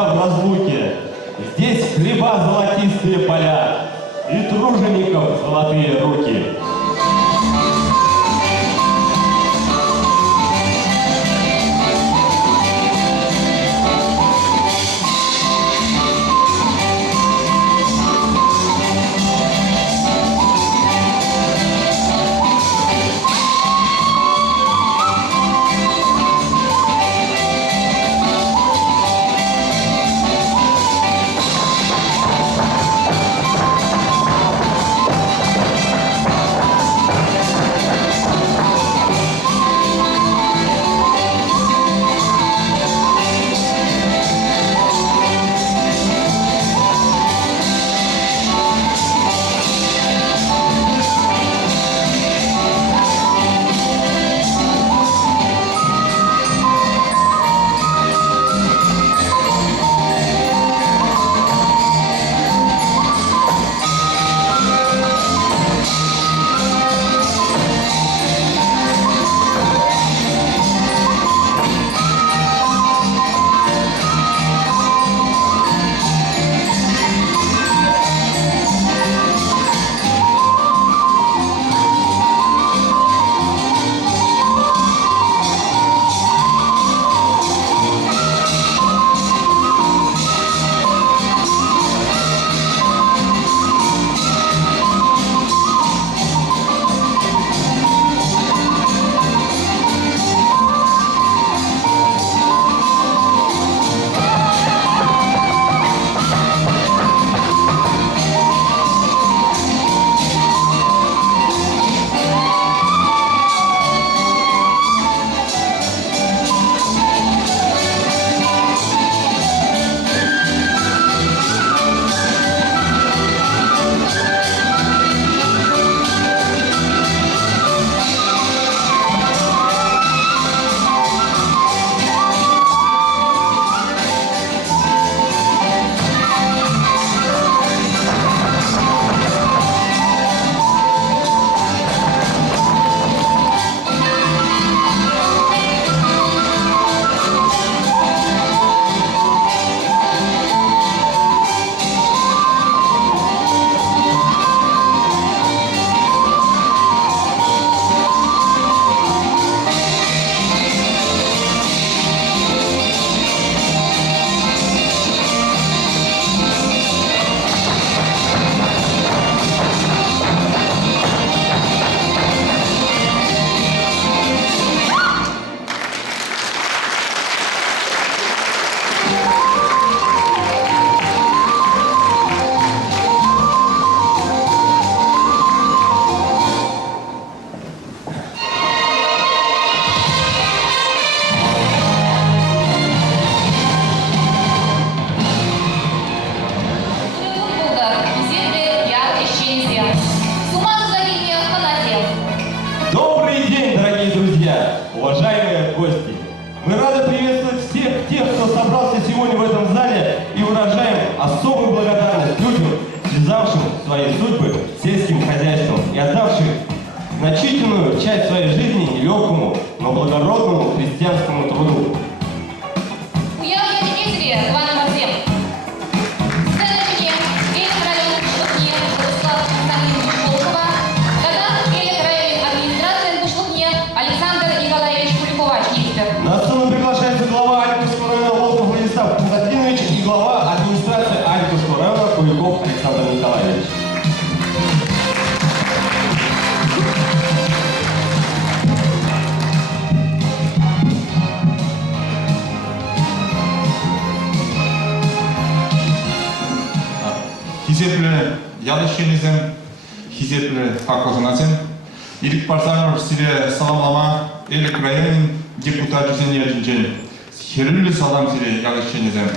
навсегда в разлуке. Здесь хлеба золотистые поля и тружеников золотые руки. Добрый день, дорогие друзья, уважаемые гости! Мы рады приветствовать всех тех, кто собрался сегодня в этом зале, и выражаем особую благодарность людям, связавшим свои судьбы с сельским хозяйством и отдавшим значительную часть своей жизни нелегкому, но благородному крестьянскому труду. На сцену приглашается глава Аньковского района Волков Владислав Константинович и глава администрации Аньковского района Куликов Александр Николаевич. Хизеплі ялышенізен, хизеплі хақығыназен, елік барзаныр сире саламлама, елік районын депутат жүзен ержінжен, херілі салам сире ялышенізен.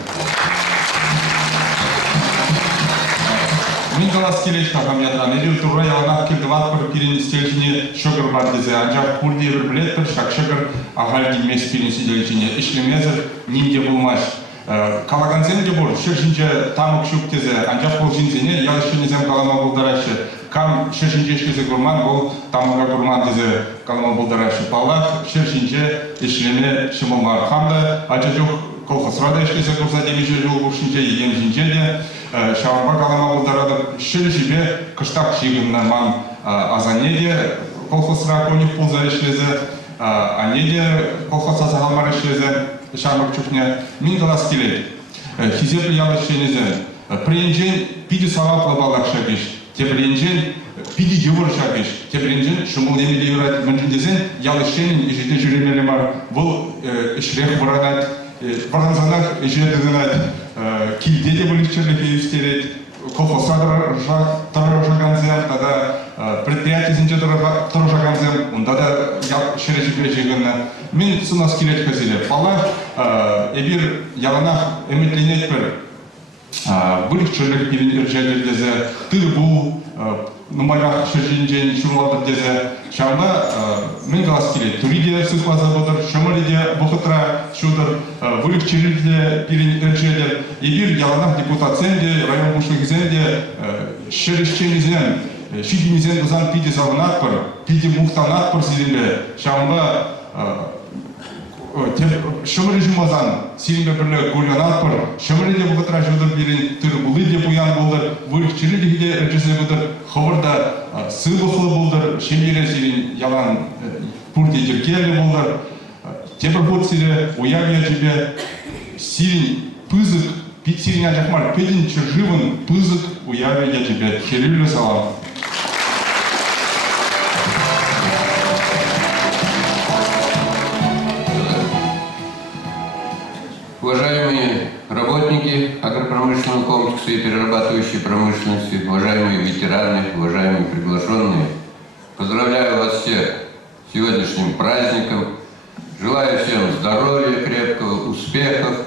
Мен қалас келеш қақам ядран, елі тұрға яланақ келді ват бір пирен стелжіне шөгір бар дезе, анжақ пурди бір білет бір шақ шөгір ағал деймес пирен стелжіне, ішлемезір нинде болмаш. Калаганзен де бол, шешінже тамық шөптезе, анжақ бол жинзене, ялышенізен қалама болдарашы. Кам шешінже ішкезе көрман, ол тамыға көрман дезе қалама болдарашы. Палақ шешінже ішлеме шымылмар. Қамды ажа жоқ колхозрада ишлесе курса демиже жыл буршинче ем жинчеде шаварба калама булдарады шөл жибе кыштак шигынна ман азанеде колхозра коник пулза ишлезе анеде колхоз азагалмар ишлезе шамак чухня мин глаз келет хизеп ялышенезе пренжен пиди сала плабалак шагиш тебренжен пиди ювор шагиш тебренжен шумул демиде юрат мынжиндезен ялышенин ижите жүремеле бар бұл ишрех буранат баранзанах ижедегенат килдеде булишчерлеге истерет колхоза торожаганзем тада предприятиесинче торожаганзем унда да шеречипе жегенна мин сунас килет казиле пала эбир яланах эметленет бер булишчерлеге килин жерлезе тырбу нумайрах шержинжен шурлады дезе шамда мен глаз келет туриде сызбаза бодыр шомалиде бохытра шудыр булишчерлеге килин жерлезе эбир яланах депутатсенде район мушлыгизенде шерешченизен шидинизен дузан пиди завнат пар пиди мухтанат пар сиринбе шамда шомали жумазан сиринбе бирле гулянат пар шомалиде бохытра шудыр бирин тырбулиде буян болдыр булишчерлеге жезе бодыр хабарда сыбыхлы болдыр шемере сирин ялан пурде жиркеле болдыр тебір бот сире уявия тебе сирин пызык пит сирин ажахмар педин черживын пызык уявия тебе херюлю салам. Уважаемые работники агропромышленного комплекса и перерабатывающей промышленности, уважаемые ветераны, уважаемые приглашенные, поздравляю вас всех с сегодняшним праздником. Желаю всем здоровья, крепкого, успехов,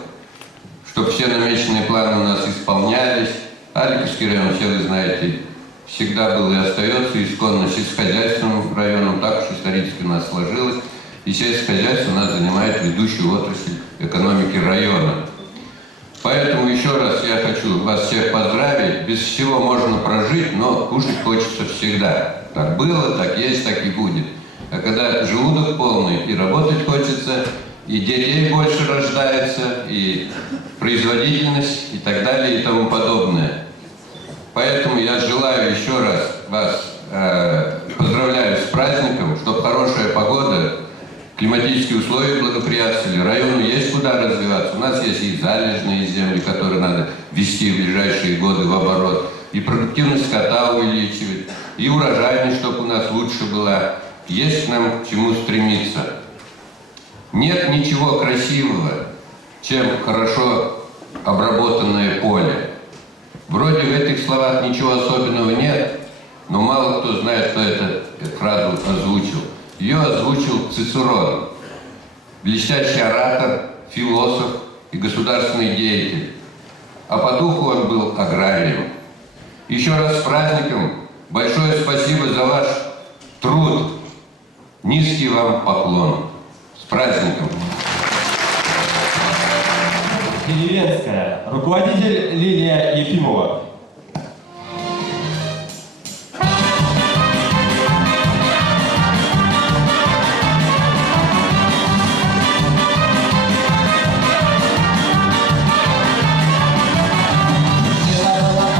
чтобы все намеченные планы у нас исполнялись. Аликовский район, все вы знаете, всегда был и остается исконно сельскохозяйственным районом, так уж исторически у нас сложилось. И сельское хозяйство у нас занимает ведущую отрасль экономики района. Поэтому еще раз я хочу вас всех поздравить. Без всего можно прожить, но кушать хочется всегда. Так было, так есть, так и будет. А когда желудок полный, и работать хочется, и детей больше рождается, и производительность, и так далее, и тому подобное. Поэтому я желаю еще раз вас поздравляю с праздником, чтобы хорошая погода, климатические условия благоприятствовали, району есть куда развиваться. У нас есть и залежные земли, которые надо ввести в ближайшие годы в оборот, и продуктивность скота увеличивать, и урожайность, чтобы у нас лучше была. Есть нам к чему стремиться. Нет ничего красивого, чем хорошо обработанное поле. Вроде в этих словах ничего особенного нет, но мало кто знает, кто эту фразу озвучил. Ее озвучил Цицерон, блестящий оратор, философ и государственный деятель. А по духу он был аграрием. Еще раз с праздником. Большое спасибо за ваш труд. Низкий вам поклон. С праздником. Деревенская. Руководитель Лилия Ефимова. Сначала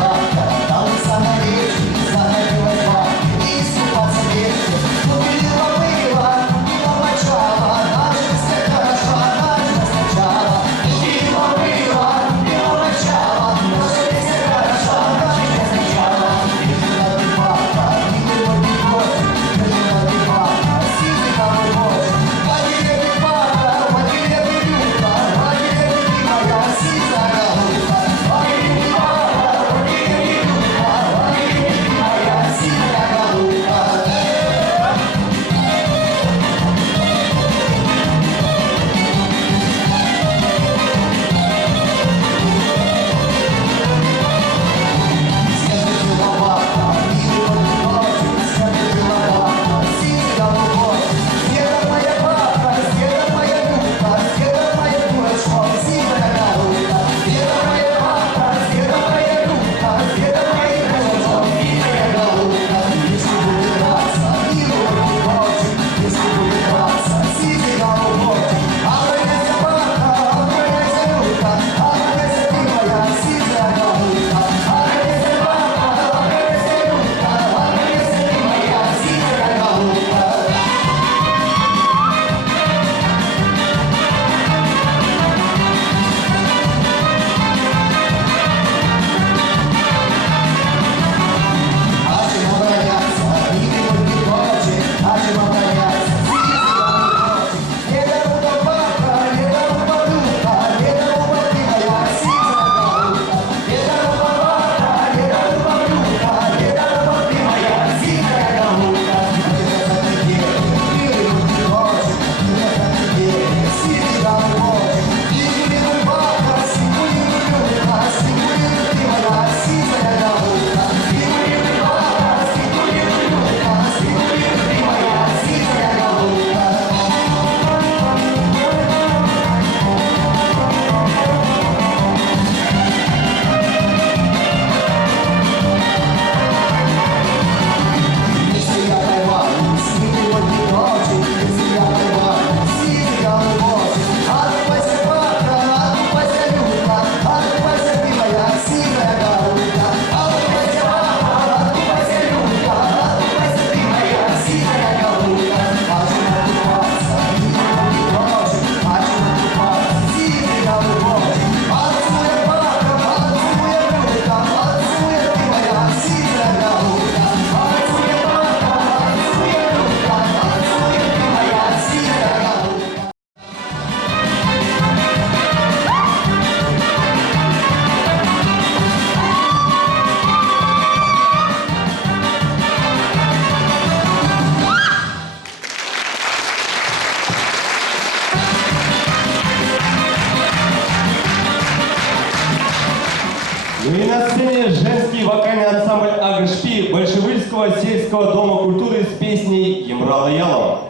Большевильского сельского дома культуры с песней «Емрала Ялова».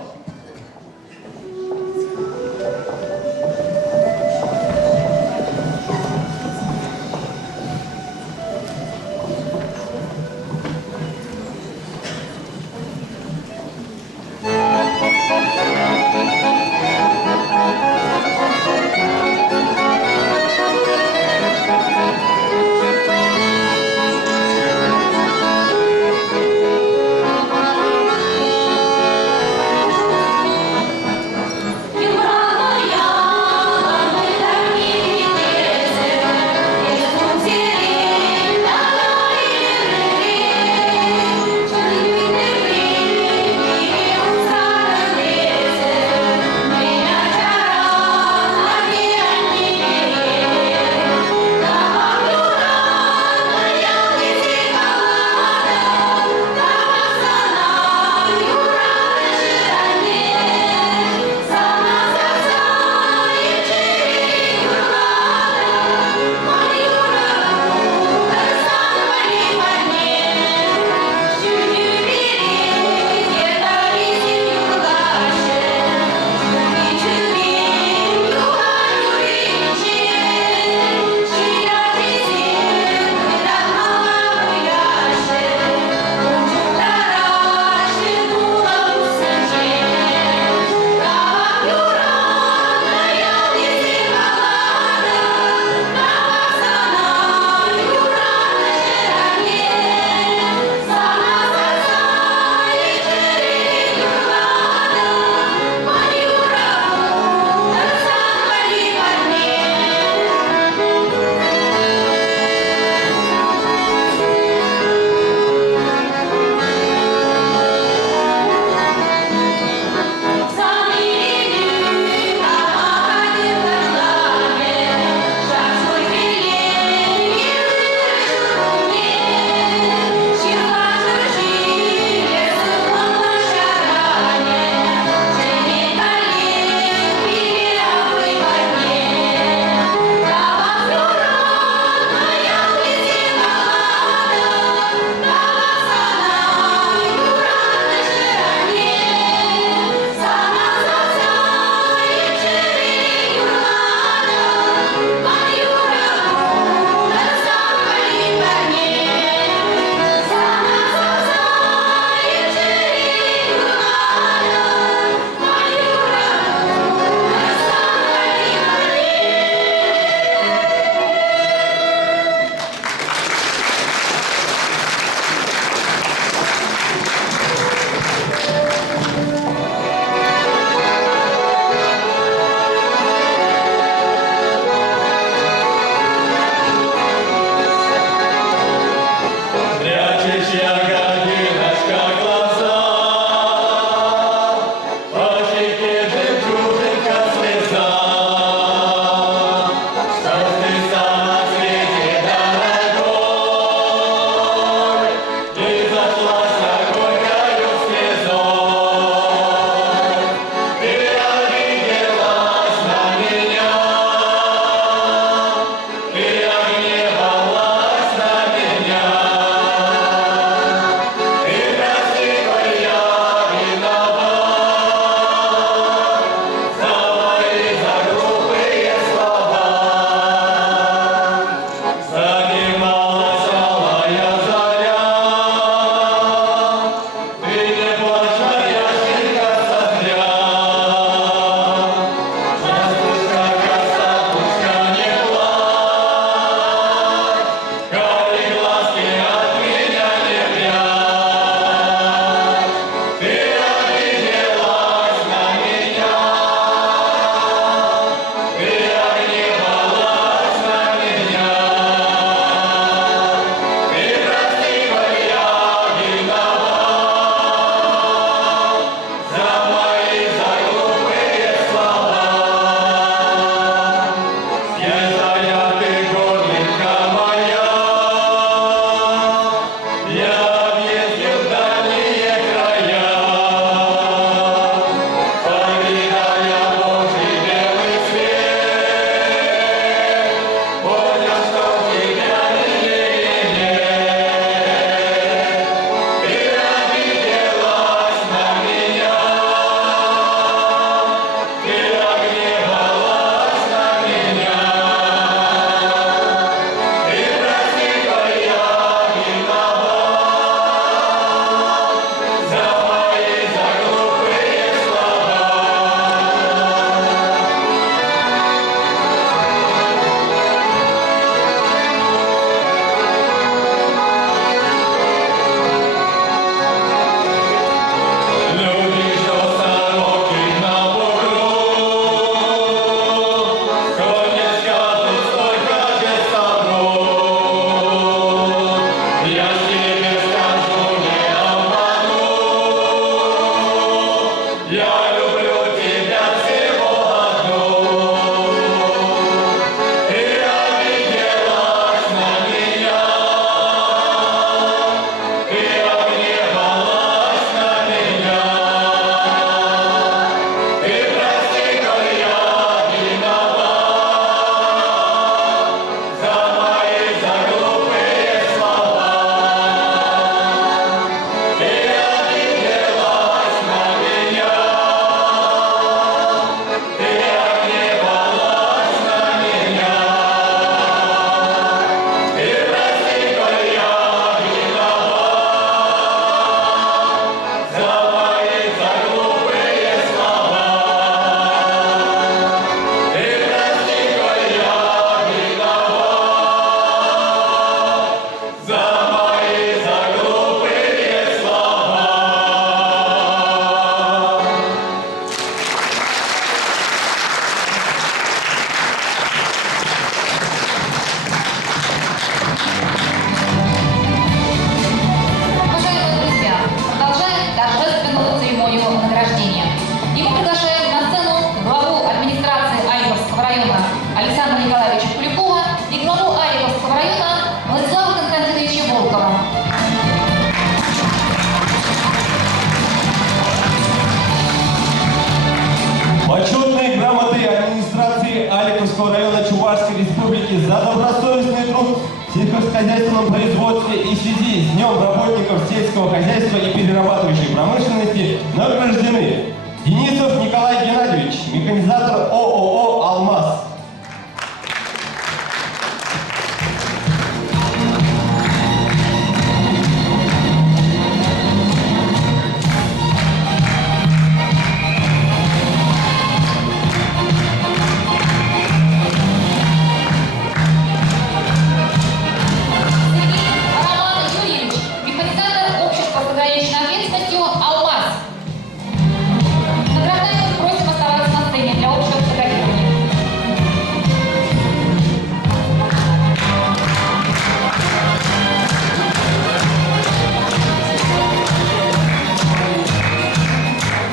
аплодисменты за добросовестный труд в сельскохозяйственном производстве и в связи с Днем работников сельского хозяйства и перерабатывающей промышленности награждены Денисов Николай Геннадьевич, механизатор ООО «Алмаз».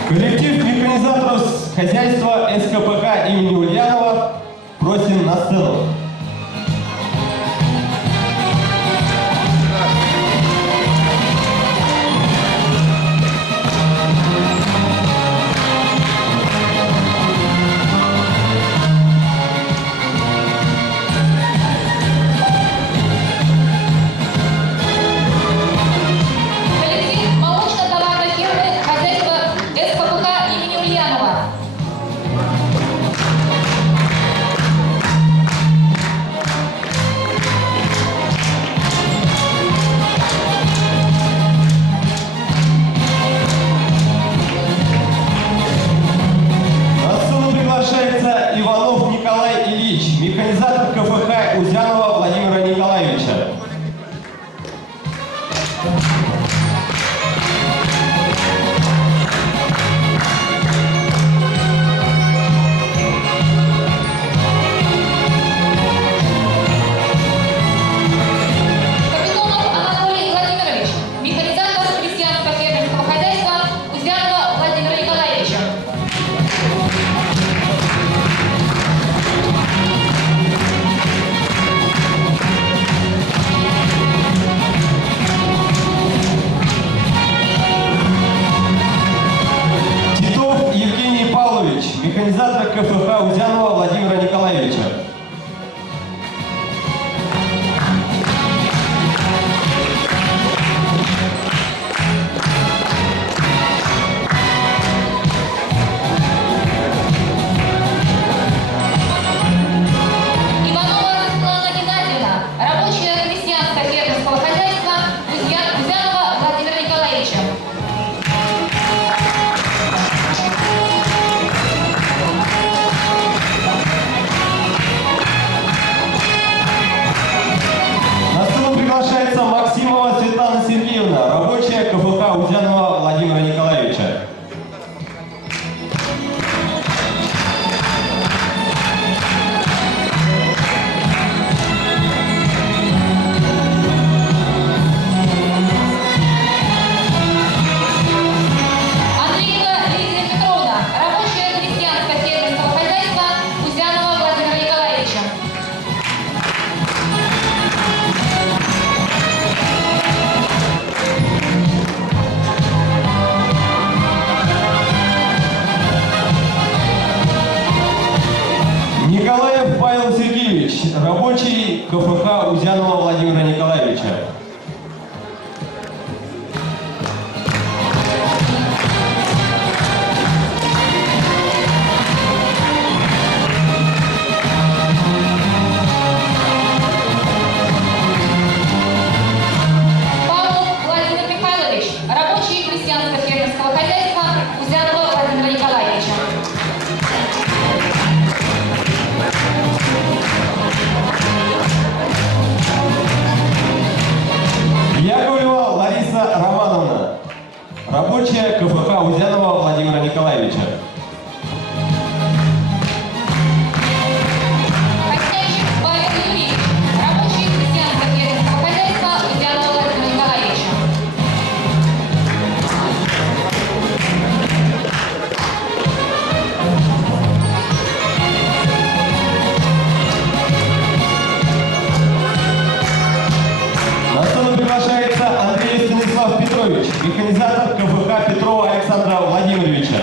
Коллектив механизаторов хозяйства СКПХ имени Ульянова просим на сцену. Коллектив молочно-товарной фирмы хозяйства СКПХ имени Ульянова. На сцену приглашается Иванов Николай Ильич, механизатор КФХ Узянова Владимира Николаевича. Капитонов Анатолий Владимирович, механизатор крестьянско-фермерского хозяйства Узянова Владимира Николаевича. Титов Евгений Павлович, механизатор КФХ Узянова Владимира Николаевича. Иванова Светлана Геннадьевна, рабочая крестьянско-фермерского хозяйства Узянова Владимира Николаевича. На сцену приглашается Максимова Светлана Сергеевна, рабочая КФХ Узянова Владимира Николаевича. Андреева Лидия Петровна, рабочая крестьянско-фермерского хозяйства Узянова Владимира Николаевича. Николаев Павел Сергеевич, рабочий КФХ Узянова Владимира Николаевича. Павлов Владимир Михайлович, рабочий крестьянско-фермерского хозяйства Узянова Владимира Николаевича. Яковлева Лариса Романовна, рабочая КФХ Узянова Владимира Николаевича. Костящик Павел Юрьевич, рабочий крестьянско-фермерского хозяйства Узянова Владимира Николаевича. На сцену приглашается Андрей Станислав Петрович, механизатор КФХ Петрова Александра Владимировича.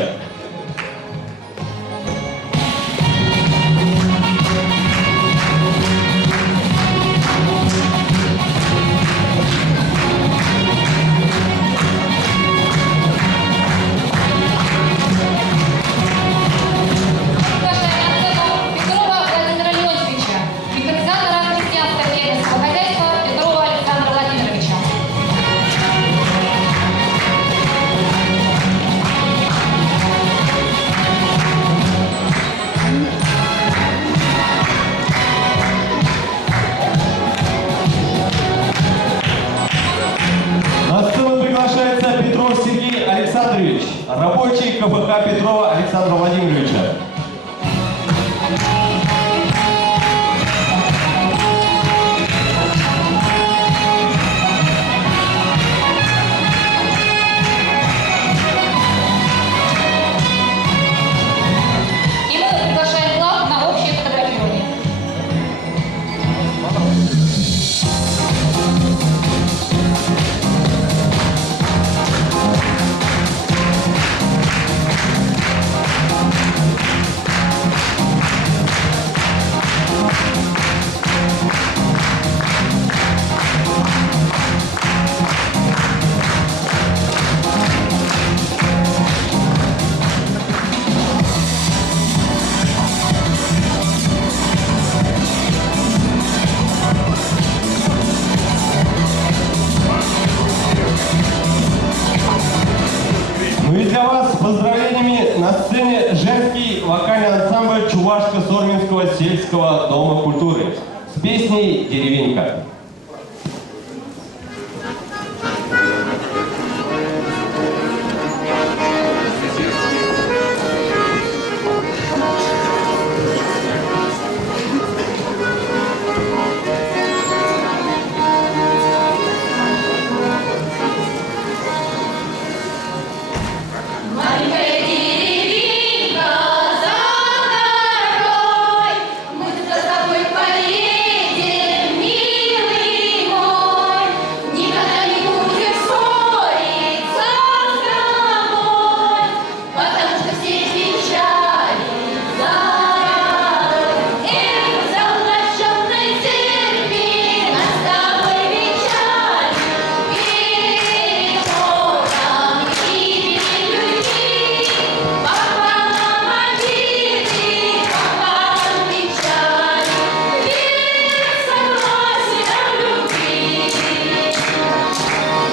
рабочий КПК Петрова Александра Владимировича. И мы приглашаем глав на общее фотографирование. Ну и для вас с поздравлениями на сцене женский вокальный ансамбль Чувашско-Сорминского сельского дома культуры с песней «Деревенька». Маленькая деревенька за горой, мы за тобой поедем, милый мой, никогда не будем ссориться с тобой, потому что все печали за горой. Эх, золочёной церкви нас с тобой венчали, перед Богом и перед людьми, пополам обиды, пополам печали, верь согласия в любви.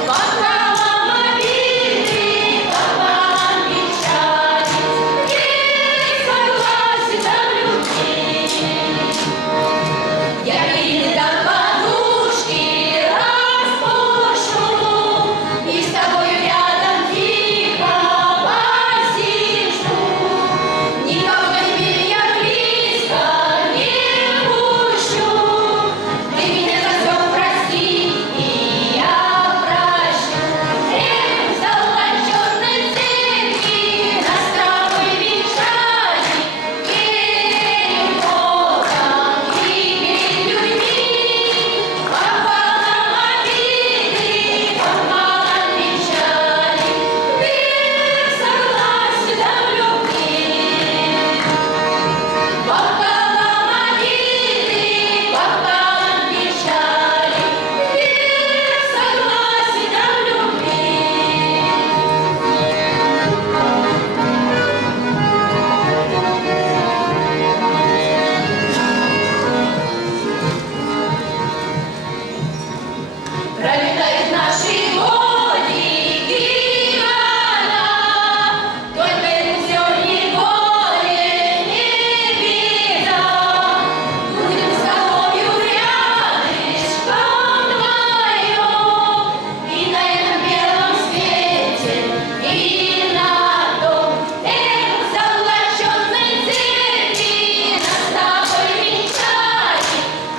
Пополам обиды, пополам печали, верь согласия в любви. Я передам подушки, распушу, и с тобою рядом тихо посижу. Никого теперь я близко не пущу. Ты меня за всё прости, и я прощу. Эх, золочёной церкви нас с тобой венчали, перед Богом и перед людьми, пополам обиды, пополам печали, верь согласия в любви. Пополам обиды, пополам печали, верь согласия в любви. Пролетают наши годики, года, только это всё не горе, не беда. Будем с тобою рядышком вдвоем, и на этом белом свете, и на том. Эх, золочёной церкви нас с тобой венчали,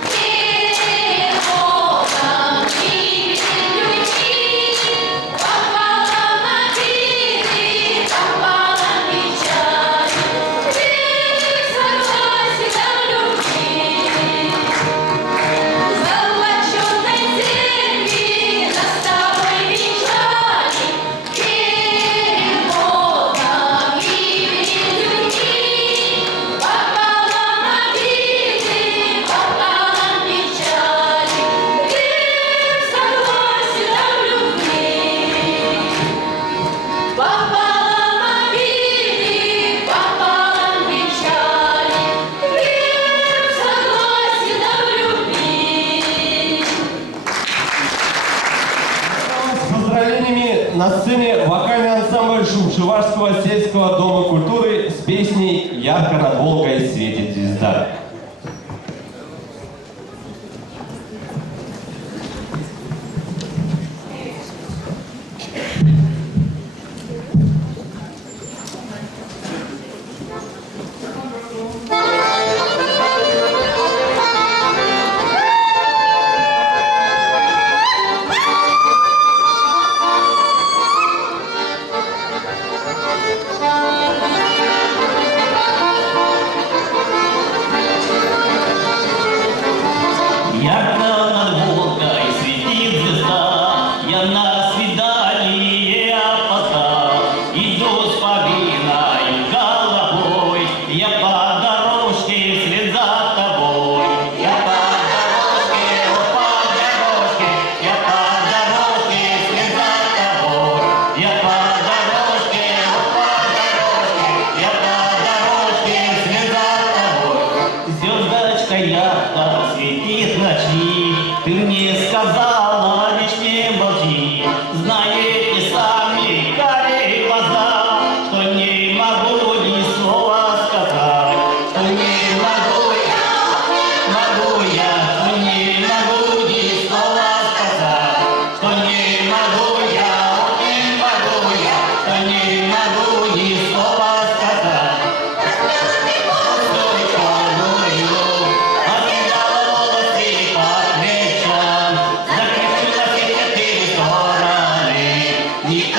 перед Богом и перед людьми, пополам обиды, пополам печали, верь согласия в любви. Золочёной церкви нас с тобой венчали, перед Богом и перед людьми, пополам обиды, пополам печали, верь согласия в любви. Пополам обиды, пополам печали, верь согласия в любви. С поздравлениями на сцене вокальный ансамбль Чувашского сельского дома культуры с песней «Ярко над Волгой светит звезда».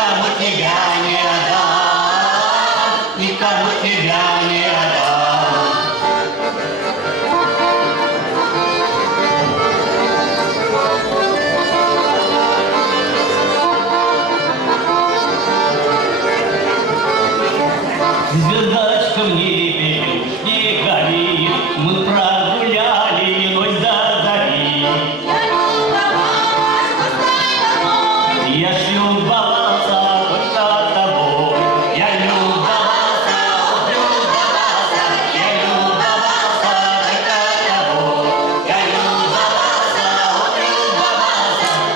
никому тебя не отдам, никому тебя не отдам. Звездочка в небе не горит, мы прогуляли ночь до зари. Я любовалась пустой луной, Я ж любовался только тобой, я любовался, Я любовался только тобой, я любовался,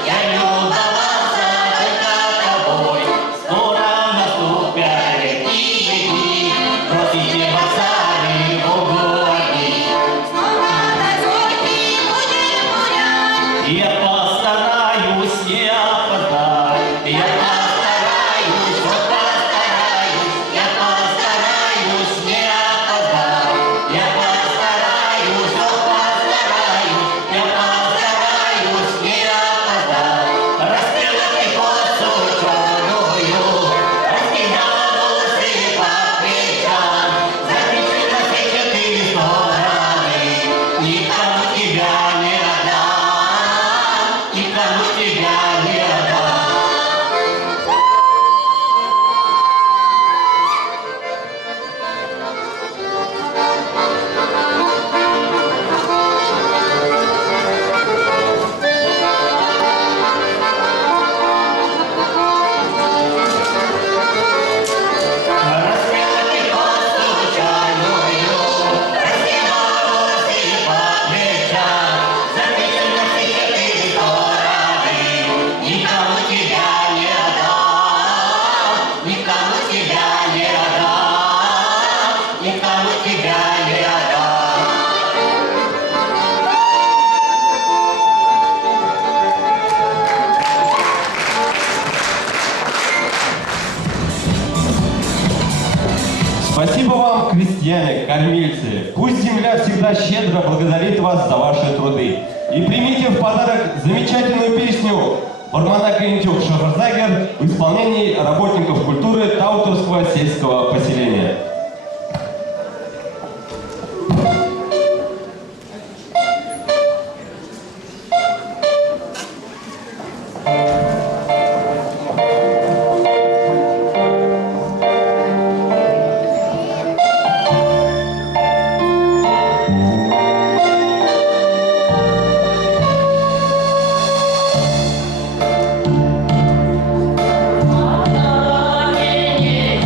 я любовался только тобой. скоро наступят летние дни, бросите базары в угол одни. снова до зорьки будем гулять. Я постараюсь не опоздать, я Постараюсь, вот постараюсь, я постараюсь не опоздать. Я постараюсь, вот постараюсь, я постараюсь не опоздать. Распила ты косу черную, раскидала волосы по плечам, закричи на все четыре стороны. Никому тебя не отдам, никому тебя не отдам. Распила ты косу черную, раскидала волосы по плечам, закричи на все четыре стороны. Никому тебя не отдам, никому тебя не отдам, никому тебя не отдам. Спасибо вам, крестьяне, кормильцы. Пусть земля всегда щедро благодарит вас за ваши труды. И примите в подарок замечательную песню Бармана Кентюк Шахарзагер в исполнении работников культуры Тауторского сельского поселения. Она не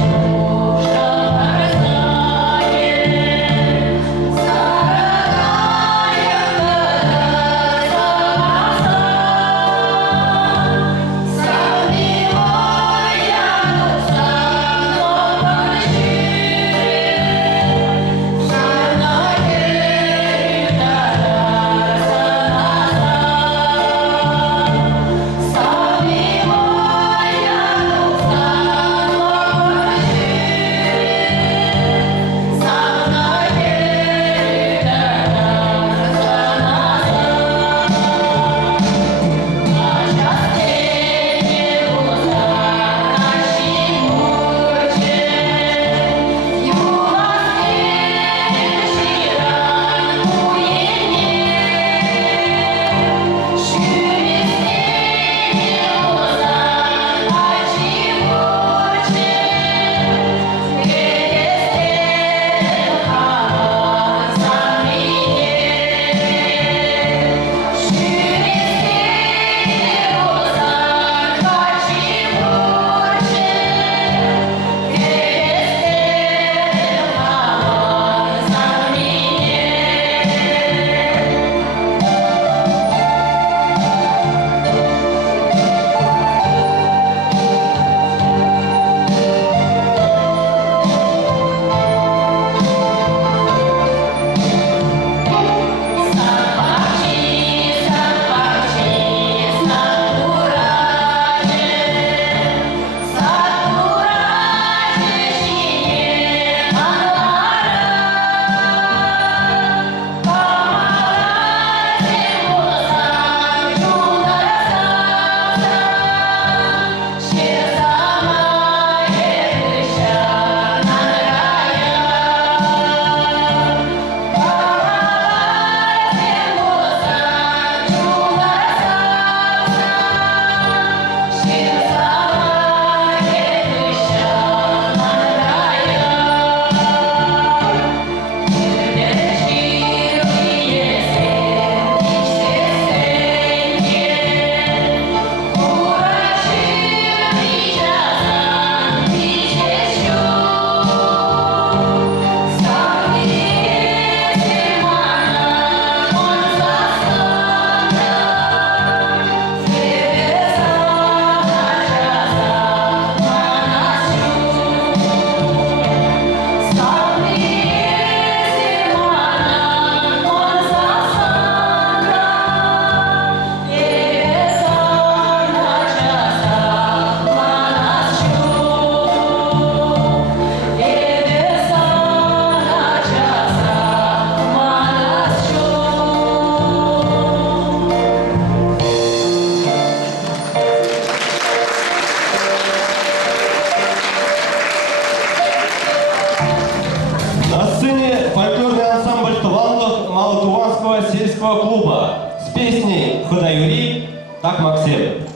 студенческого клуба с песней «Куда Юрий, так Максим».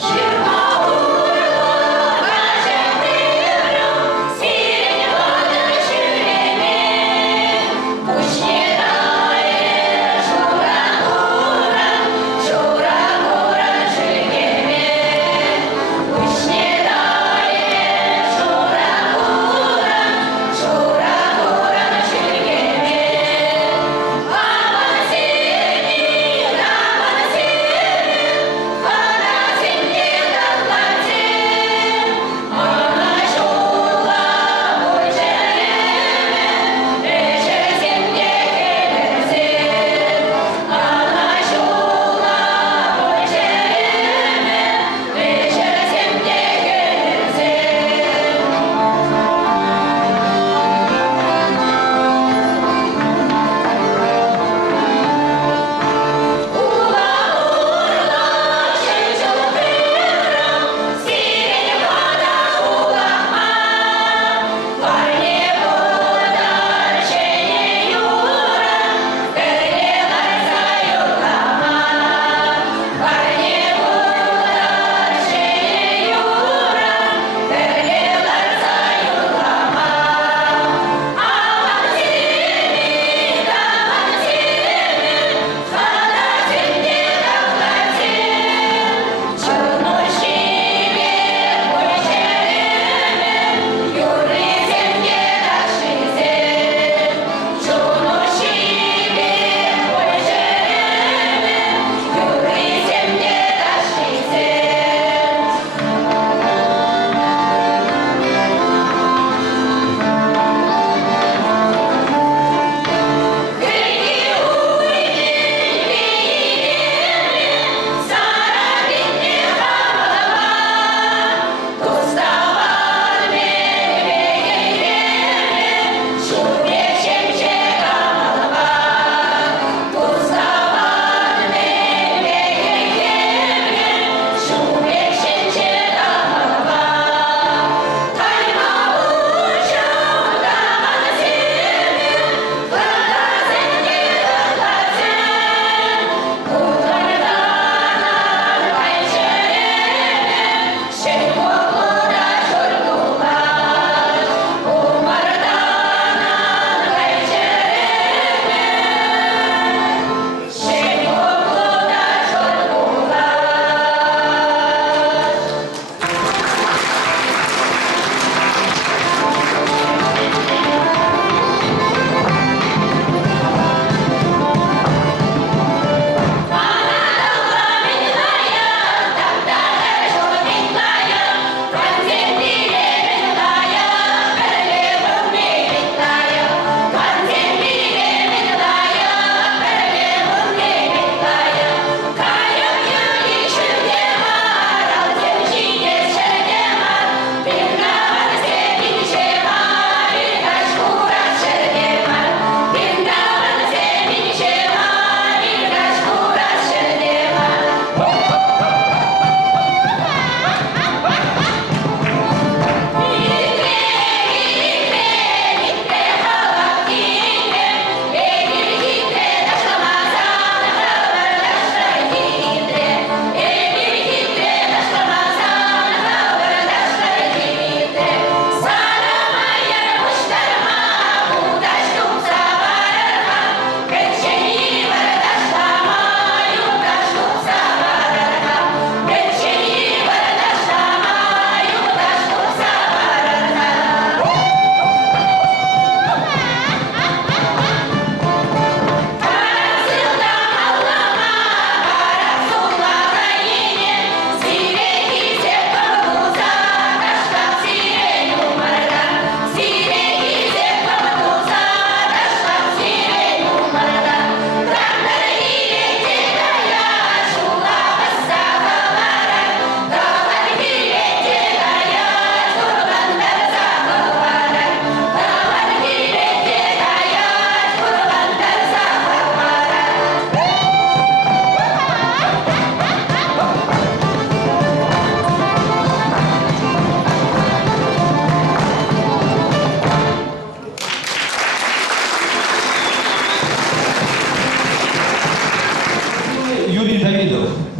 Черноура, кажем ты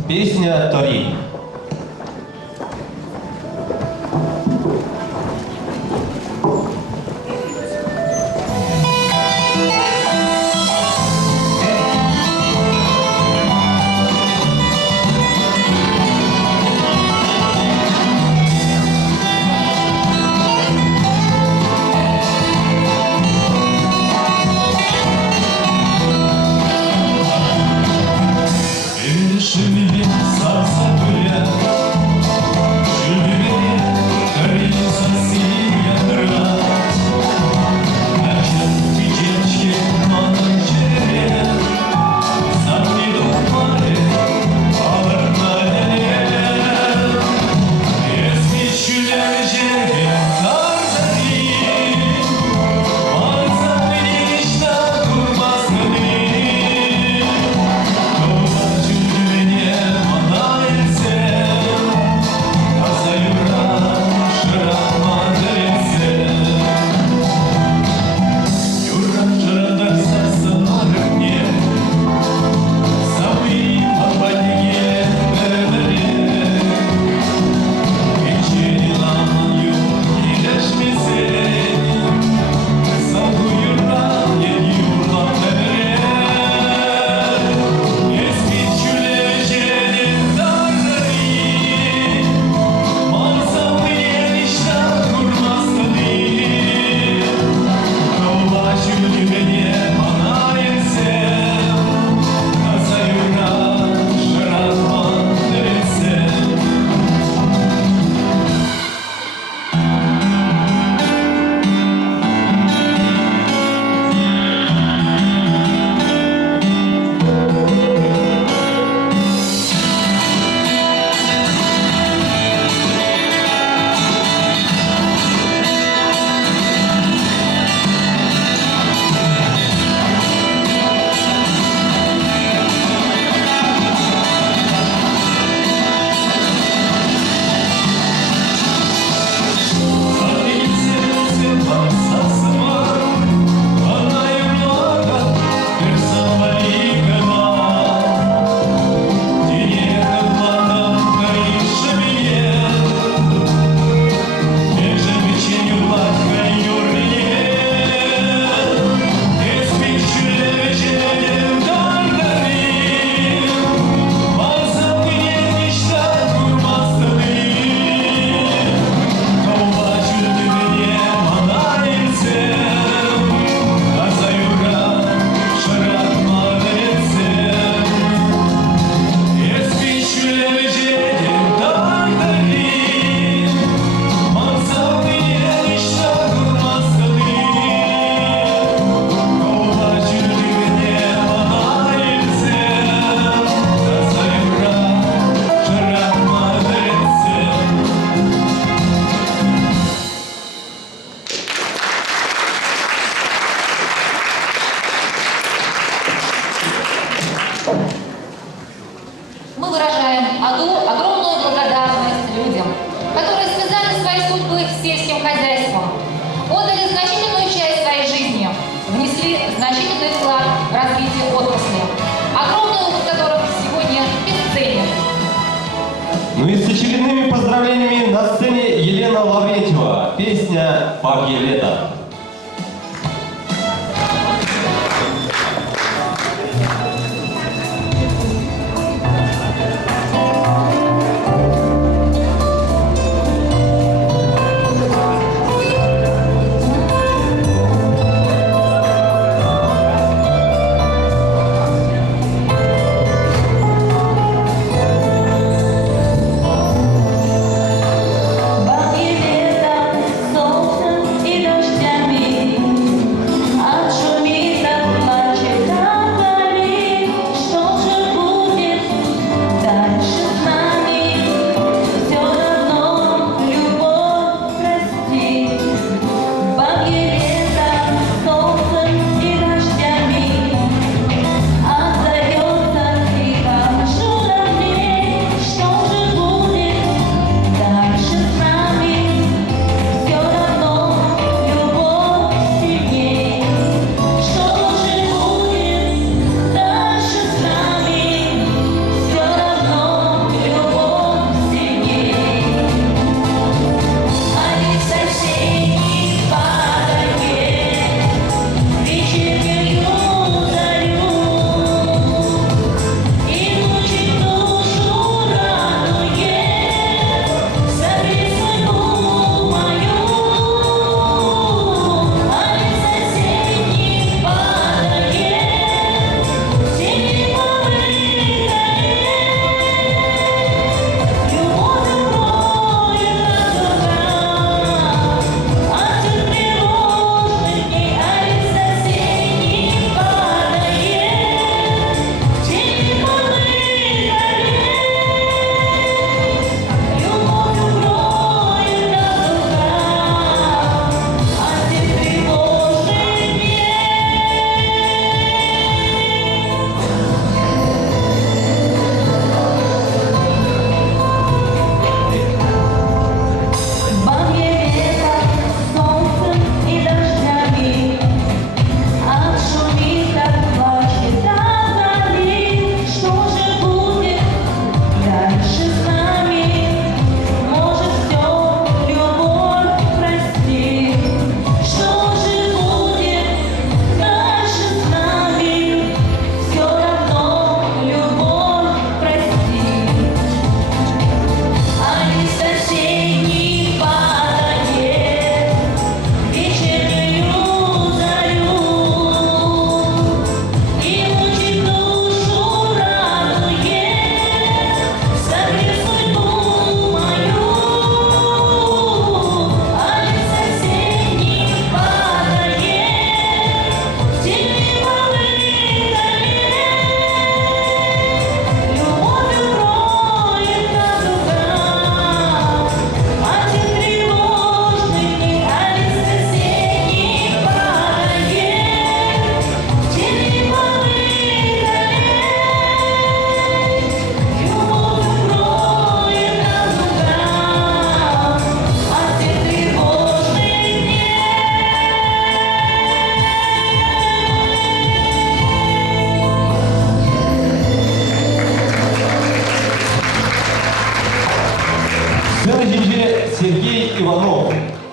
Песня «Тори». Мы выражаем огромную благодарность людям, которые связали свои судьбы с сельским хозяйством, отдали значительную часть своей жизни, внесли значительный вклад в развитие отрасли, огромный опыт которых сегодня бесценен. Ну и с очередными поздравлениями на сцене Елена Лаврентьева. Песня «Бабье лето». Бабье лето, солнце и дождя.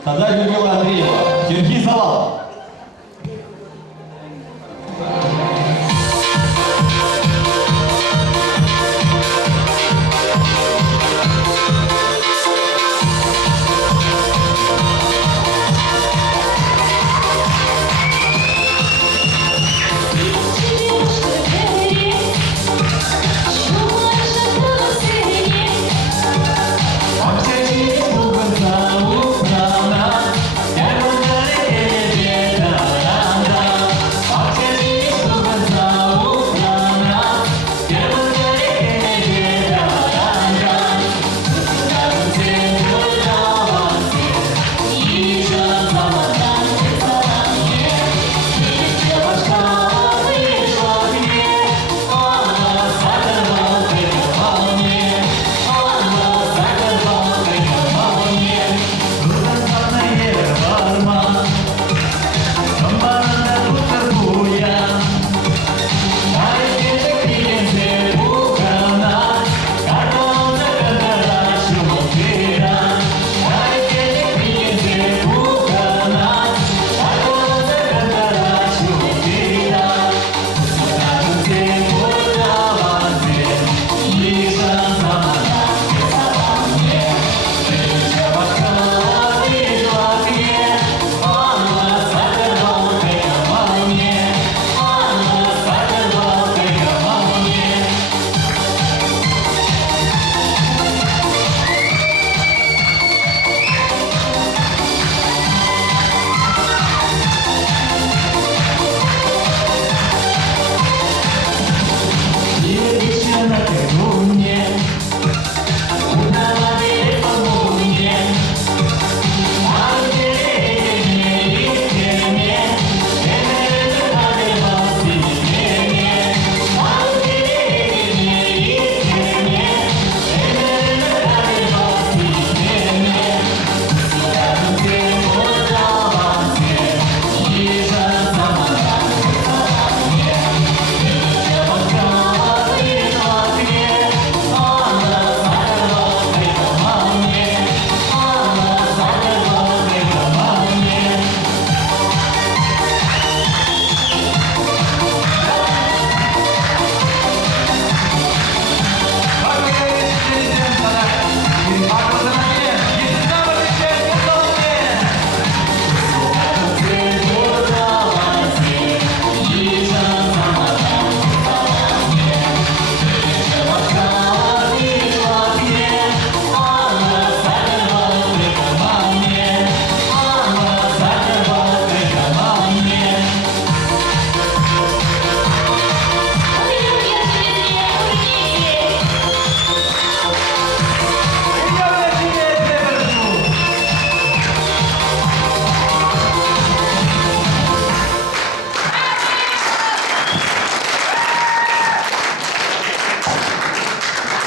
тогда Людмила Андреева, Сергей Завалов.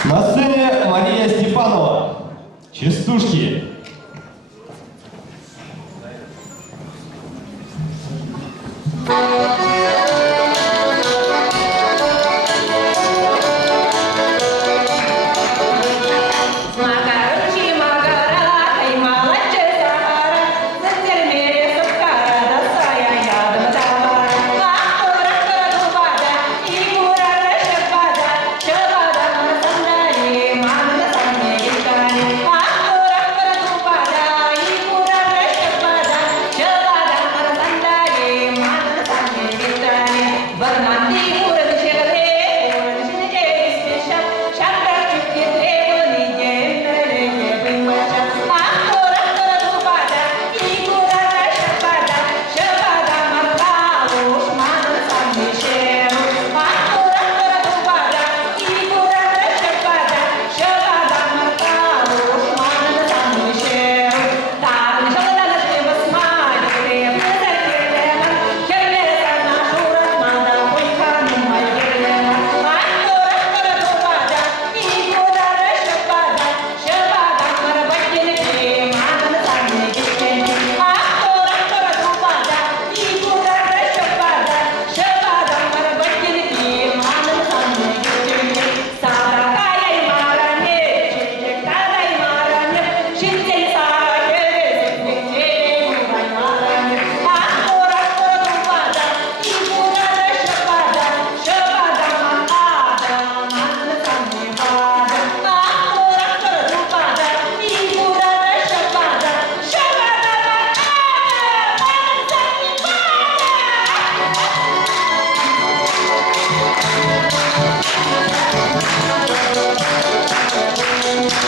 На сцене Мария Степанова, Частушки. Макарочи, макара, ай, молодец, Сахара, зацельмели сукара, да сая ядом товар. Лахтора, крадубада, и мурара, шапада, чабада, на сандали, мама на сандали, кали. Лахтора,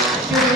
чужих